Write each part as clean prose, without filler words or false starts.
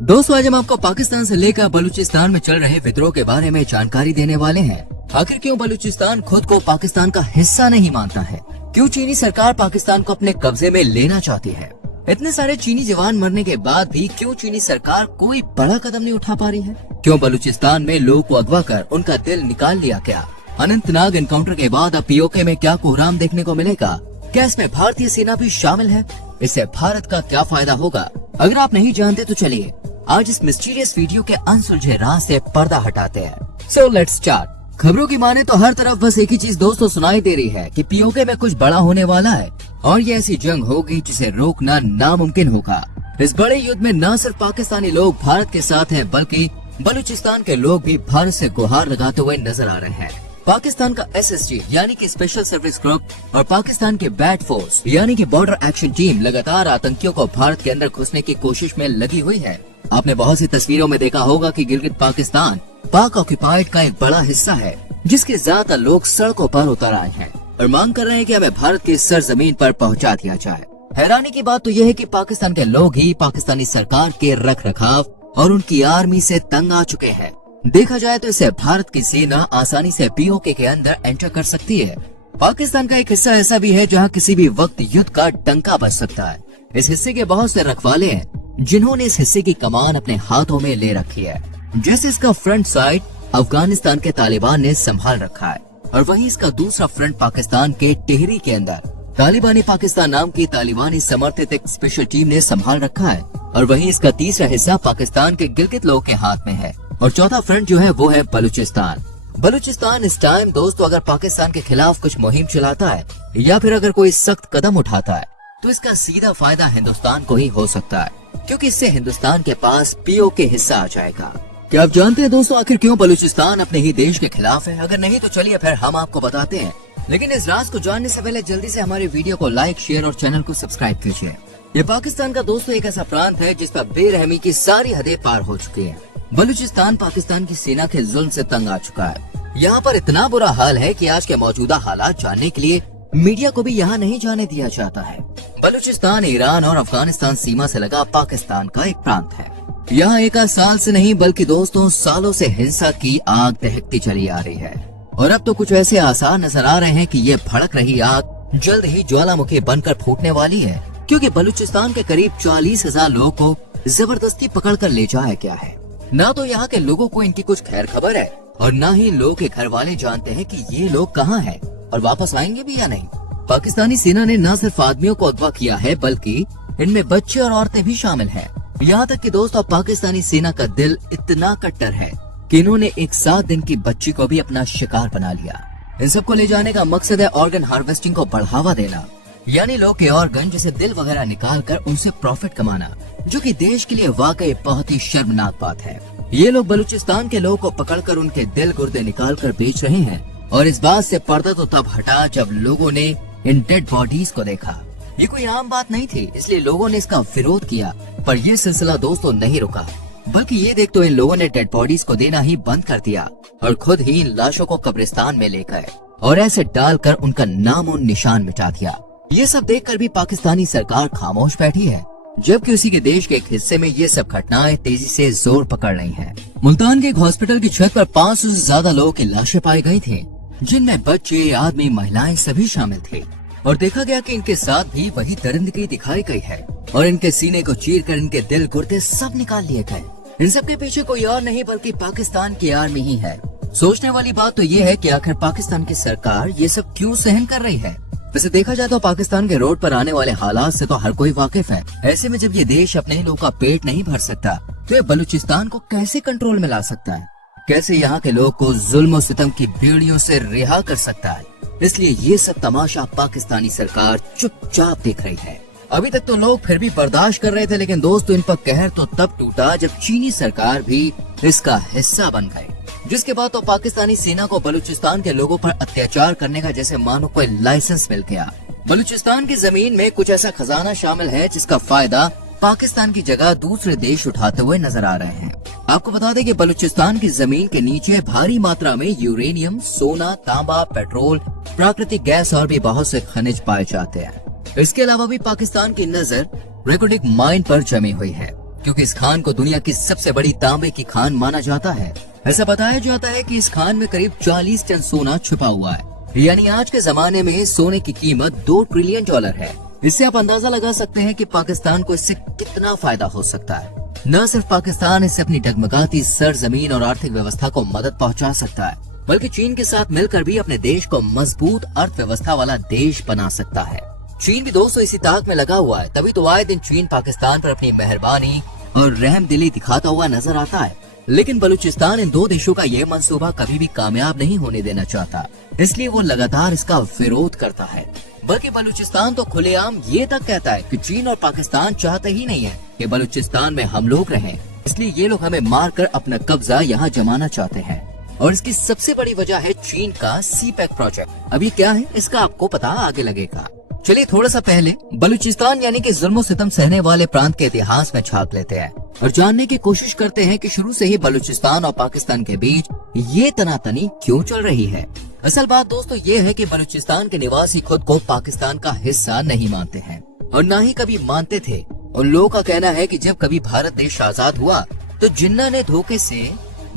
दोस्तों आज हम आपको पाकिस्तान से लेकर बलूचिस्तान में चल रहे विद्रोह के बारे में जानकारी देने वाले हैं। आखिर क्यों बलूचिस्तान खुद को पाकिस्तान का हिस्सा नहीं मानता है? क्यों चीनी सरकार पाकिस्तान को अपने कब्जे में लेना चाहती है? इतने सारे चीनी जवान मरने के बाद भी क्यों चीनी सरकार कोई बड़ा कदम नहीं उठा पा रही है? क्यों बलूचिस्तान में लोग को अगवा कर उनका दिल निकाल लिया गया? अनंतनाग एनकाउंटर के बाद अब पीओके में क्या कोहराम देखने को मिलेगा? क्या इसमें भारतीय सेना भी शामिल है? इससे भारत का क्या फायदा होगा? अगर आप नहीं जानते तो चलिए आज इस मिस्टीरियस वीडियो के अनसुलझे राज से पर्दा हटाते हैं। So let's start. खबरों की माने तो हर तरफ बस एक ही चीज दोस्तों सुनाई दे रही है कि पीओके में कुछ बड़ा होने वाला है और ये ऐसी जंग होगी जिसे रोकना नामुमकिन होगा। इस बड़े युद्ध में न सिर्फ पाकिस्तानी लोग भारत के साथ हैं बल्कि बलूचिस्तान के लोग भी भारत से गुहार लगाते हुए नजर आ रहे हैं। पाकिस्तान का SSG यानी कि स्पेशल सर्विस ग्रुप और पाकिस्तान के बैड फोर्स यानी कि बॉर्डर एक्शन टीम लगातार आतंकियों को भारत के अंदर घुसने की कोशिश में लगी हुई है। आपने बहुत सी तस्वीरों में देखा होगा कि गिलगित पाकिस्तान पाक ऑक्यूपाइड का एक बड़ा हिस्सा है जिसके ज्यादातर लोग सड़कों पर उतर आए हैं और मांग कर रहे हैं कि हमें भारत की सरजमीन पर पहुंचा दिया जाए। हैरानी की बात तो यह है कि पाकिस्तान के लोग ही पाकिस्तानी सरकार के रख रखाव और उनकी आर्मी से तंग आ चुके हैं। देखा जाए तो इसे भारत की सेना आसानी से पीओके के अंदर एंटर कर सकती है। पाकिस्तान का एक हिस्सा ऐसा भी है जहां किसी भी वक्त युद्ध का डंका बज सकता है। इस हिस्से के बहुत से रखवाले हैं जिन्होंने इस हिस्से की कमान अपने हाथों में ले रखी है। जैसे इसका फ्रंट साइड अफगानिस्तान के तालिबान ने संभाल रखा है और वहीं इसका दूसरा फ्रंट पाकिस्तान के टिहरी के अंदर तालिबानी पाकिस्तान नाम की तालिबानी समर्थित एक स्पेशल टीम ने संभाल रखा है और वहीं इसका तीसरा हिस्सा पाकिस्तान के गिलगित लोगों के हाथ में है और चौथा फ्रंट जो है वो है बलूचिस्तान। बलूचिस्तान इस टाइम दोस्तों अगर पाकिस्तान के खिलाफ कुछ मुहिम चलाता है या फिर अगर कोई सख्त कदम उठाता है तो इसका सीधा फायदा हिंदुस्तान को ही हो सकता है क्योंकि इससे हिंदुस्तान के पास पीओके हिस्सा आ जाएगा। क्या आप जानते हैं दोस्तों आखिर क्यों बलूचिस्तान अपने ही देश के खिलाफ है? अगर नहीं तो चलिए फिर हम आपको बताते हैं, लेकिन इस राज को जानने से पहले जल्दी से हमारे वीडियो को लाइक शेयर और चैनल को सब्सक्राइब कीजिए। ये पाकिस्तान का दोस्तों एक ऐसा प्रांत है जिस पर बेरहमी की सारी हदें पार हो चुकी है। बलूचिस्तान पाकिस्तान की सेना के जुल्म से तंग आ चुका है। यहाँ पर इतना बुरा हाल है कि आज के मौजूदा हालात जानने के लिए मीडिया को भी यहाँ नहीं जाने दिया जाता है। बलूचिस्तान ईरान और अफगानिस्तान सीमा से लगा पाकिस्तान का एक प्रांत है। यहाँ एक साल से नहीं बल्कि दोस्तों सालों से हिंसा की आग दहकती चली आ रही है और अब तो कुछ ऐसे आसार नजर आ रहे हैं कि ये भड़क रही आग जल्द ही ज्वालामुखी बनकर फूटने वाली है क्योंकि बलूचिस्तान के करीब 40,000 लोगों को जबरदस्ती पकड़ कर ले जाया गया है। न तो यहाँ के लोगों को इनकी कुछ खैर खबर है और न ही लोगों के घर वाले जानते हैं कि ये लोग कहाँ हैं और वापस आएंगे भी या नहीं। पाकिस्तानी सेना ने न सिर्फ आदमियों को अगवा किया है बल्कि इनमें बच्चे और औरतें भी शामिल हैं। यहाँ तक कि दोस्तों पाकिस्तानी सेना का दिल इतना कट्टर है कि इन्होंने एक 7 दिन की बच्ची को भी अपना शिकार बना लिया। इन सबको ले जाने का मकसद है ऑर्गन हार्वेस्टिंग को बढ़ावा देना, यानी लोग के ऑर्गन जैसे दिल वगैरह निकाल कर उनसे प्रॉफिट कमाना, जो कि देश के लिए वाकई बहुत ही शर्मनाक बात है। ये लोग बलूचिस्तान के लोगों को पकड़कर उनके दिल गुर्दे निकाल कर बेच रहे हैं और इस बात से पर्दा तो तब हटा जब लोगों ने इन डेड बॉडीज को देखा। ये कोई आम बात नहीं थी इसलिए लोगों ने इसका विरोध किया, पर ये सिलसिला दोस्तों नहीं रुका बल्कि ये देख तो इन लोगों ने डेड बॉडीज को देना ही बंद कर दिया और खुद ही इन लाशों को कब्रिस्तान में ले गए और ऐसे डालकर उनका नाम और निशान मिटा दिया। ये सब देखकर भी पाकिस्तानी सरकार खामोश बैठी है जबकि उसी के देश के एक हिस्से में ये सब घटनाएं तेजी से जोर पकड़ रही हैं। मुल्तान के एक हॉस्पिटल की छत पर 500 से ज्यादा लोगों की लाशें पाई गई थी जिनमें बच्चे आदमी महिलाएं सभी शामिल थे और देखा गया कि इनके साथ भी वही दरिंदगी दिखाई गई है और इनके सीने को चीर कर इनके दिल गुर्दे सब निकाल लिए गए। इन सब के पीछे कोई और नहीं बल्कि पाकिस्तान की आर्मी ही है। सोचने वाली बात तो ये है कि आखिर पाकिस्तान की सरकार ये सब क्यों सहन कर रही है? वैसे देखा जाए तो पाकिस्तान के रोड पर आने वाले हालात से तो हर कोई वाकिफ है। ऐसे में जब ये देश अपने ही लोगों का पेट नहीं भर सकता तो ये बलूचिस्तान को कैसे कंट्रोल में ला सकता है? कैसे यहाँ के लोग को जुल्म और सितम की बेड़ियों से रिहा कर सकता है? इसलिए ये सब तमाशा पाकिस्तानी सरकार चुपचाप देख रही है। अभी तक तो लोग फिर भी बर्दाश्त कर रहे थे, लेकिन दोस्तों इन पर कहर तो तब टूटा जब चीनी सरकार भी इसका हिस्सा बन गई, जिसके बाद तो पाकिस्तानी सेना को बलूचिस्तान के लोगों पर अत्याचार करने का जैसे मानो कोई लाइसेंस मिल गया। बलूचिस्तान की जमीन में कुछ ऐसा खजाना शामिल है जिसका फायदा पाकिस्तान की जगह दूसरे देश उठाते हुए नजर आ रहे हैं। आपको बता दें कि बलूचिस्तान की जमीन के नीचे भारी मात्रा में यूरेनियम, सोना, तांबा, पेट्रोल, प्राकृतिक गैस और भी बहुत से खनिज पाए जाते हैं। इसके अलावा भी पाकिस्तान की नजर रेकोर्डिक माइन पर जमी हुई है। क्योंकि इस खान को दुनिया की सबसे बड़ी तांबे की खान माना जाता है। ऐसा बताया जाता है कि इस खान में करीब 40 टन सोना छुपा हुआ है, यानी आज के जमाने में सोने की कीमत $2 ट्रिलियन है। इससे आप अंदाजा लगा सकते हैं कि पाकिस्तान को इससे कितना फायदा हो सकता है। न सिर्फ पाकिस्तान इससे अपनी डगमगाती सरजमीन और आर्थिक व्यवस्था को मदद पहुंचा सकता है, बल्कि चीन के साथ मिलकर भी अपने देश को मजबूत अर्थव्यवस्था वाला देश बना सकता है। चीन भी दोस्तों इसी ताक में लगा हुआ है, तभी तो आए दिन चीन पाकिस्तान पर अपनी मेहरबानी और रहमदिली दिखाता हुआ नजर आता है। लेकिन बलूचिस्तान इन दो देशों का ये मंसूबा कभी भी कामयाब नहीं होने देना चाहता, इसलिए वो लगातार इसका विरोध करता है। बल्कि बलूचिस्तान तो खुलेआम ये तक कहता है कि चीन और पाकिस्तान चाहते ही नहीं है कि बलूचिस्तान में हम लोग रहें, इसलिए ये लोग हमें मारकर अपना कब्जा यहाँ जमाना चाहते हैं। और इसकी सबसे बड़ी वजह है चीन का सीपैक प्रोजेक्ट। अभी क्या है इसका आपको पता आगे लगेगा। चलिए थोड़ा सा पहले बलूचिस्तान यानी कि जुल्म सितम सहने वाले प्रांत के इतिहास में झांक लेते हैं और जानने की कोशिश करते हैं कि शुरू से ही बलूचिस्तान और पाकिस्तान के बीच ये तनातनी क्यों चल रही है। असल बात दोस्तों ये है कि बलूचिस्तान के निवासी खुद को पाकिस्तान का हिस्सा नहीं मानते हैं और न ही कभी मानते थे। उन लोगों का कहना है कि जब कभी भारत देश आजाद हुआ तो जिन्ना ने धोखे से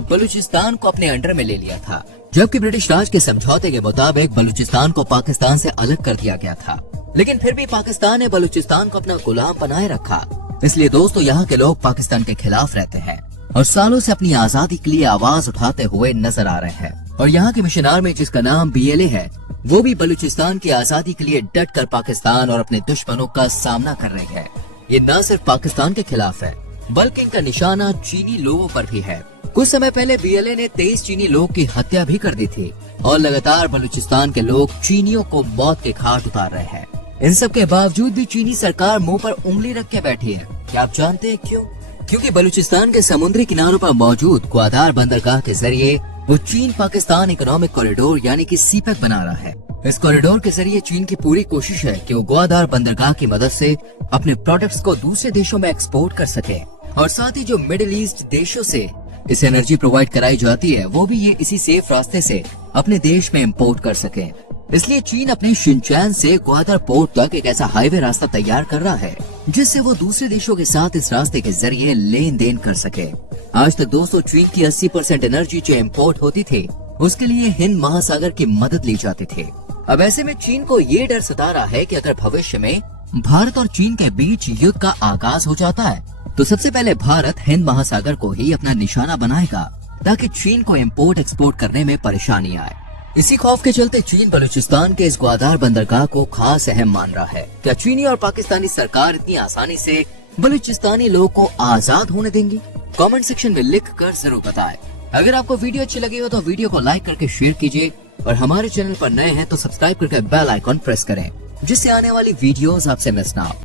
बलूचिस्तान को अपने अंडर में ले लिया था, जबकि ब्रिटिश राज के समझौते के मुताबिक बलूचिस्तान को पाकिस्तान से अलग कर दिया गया था। लेकिन फिर भी पाकिस्तान ने बलूचिस्तान को अपना गुलाम बनाए रखा। इसलिए दोस्तों यहाँ के लोग पाकिस्तान के खिलाफ रहते हैं और सालों से अपनी आजादी के लिए आवाज उठाते हुए नजर आ रहे हैं। और यहाँ के मिशन आर्मी जिसका नाम BLA है, वो भी बलूचिस्तान की आजादी के लिए डट कर पाकिस्तान और अपने दुश्मनों का सामना कर रही है। ये न सिर्फ पाकिस्तान के खिलाफ है, बल्कि इनका निशाना चीनी लोगों पर भी है। कुछ समय पहले BLA ने 23 चीनी लोग की हत्या भी कर दी थी और लगातार बलूचिस्तान के लोग चीनियों को मौत के घाट उतार रहे हैं। इन सब के बावजूद भी चीनी सरकार मुंह पर उंगली रख के बैठी है। क्या आप जानते हैं क्यों? क्योंकि बलूचिस्तान के समुद्री किनारों पर मौजूद ग्वादार बंदरगाह के जरिए वो चीन पाकिस्तान इकोनॉमिक कॉरिडोर यानी कि सीपैक बना रहा है। इस कॉरिडोर के जरिए चीन की पूरी कोशिश है कि वो ग्वादार बंदरगाह की मदद से अपने प्रोडक्ट्स को दूसरे देशों में एक्सपोर्ट कर सके और साथ ही जो मिडिल ईस्ट देशों से इस एनर्जी प्रोवाइड कराई जाती है वो भी ये इसी सेफ रास्ते से अपने देश में इम्पोर्ट कर सके। इसलिए चीन अपने शिनचैन से ग्वादार पोर्ट तक एक ऐसा हाईवे रास्ता तैयार कर रहा है जिससे वो दूसरे देशों के साथ इस रास्ते के जरिए लेन देन कर सके। आज तक दोस्तों चीन की 80% एनर्जी जो इम्पोर्ट होती थी उसके लिए हिंद महासागर की मदद ली जाती थी। अब ऐसे में चीन को ये डर सता रहा है कि अगर भविष्य में भारत और चीन के बीच युद्ध का आगाज हो जाता है तो सबसे पहले भारत हिंद महासागर को ही अपना निशाना बनाएगा ताकि चीन को इम्पोर्ट एक्सपोर्ट करने में परेशानी आए। इसी खौफ के चलते चीन बलूचिस्तान के इस ग्वादार बंदरगाह को खास अहम मान रहा है। क्या चीनी और पाकिस्तानी सरकार इतनी आसानी से बलूचिस्तानी लोगों को आजाद होने देंगी? कमेंट सेक्शन में लिख कर जरूर बताएं। अगर आपको वीडियो अच्छी लगी हो तो वीडियो को लाइक करके शेयर कीजिए और हमारे चैनल पर नए हैं तो सब्सक्राइब करके बेल आइकॉन प्रेस करें जिससे आने वाली वीडियोस आपसे मिस ना हो।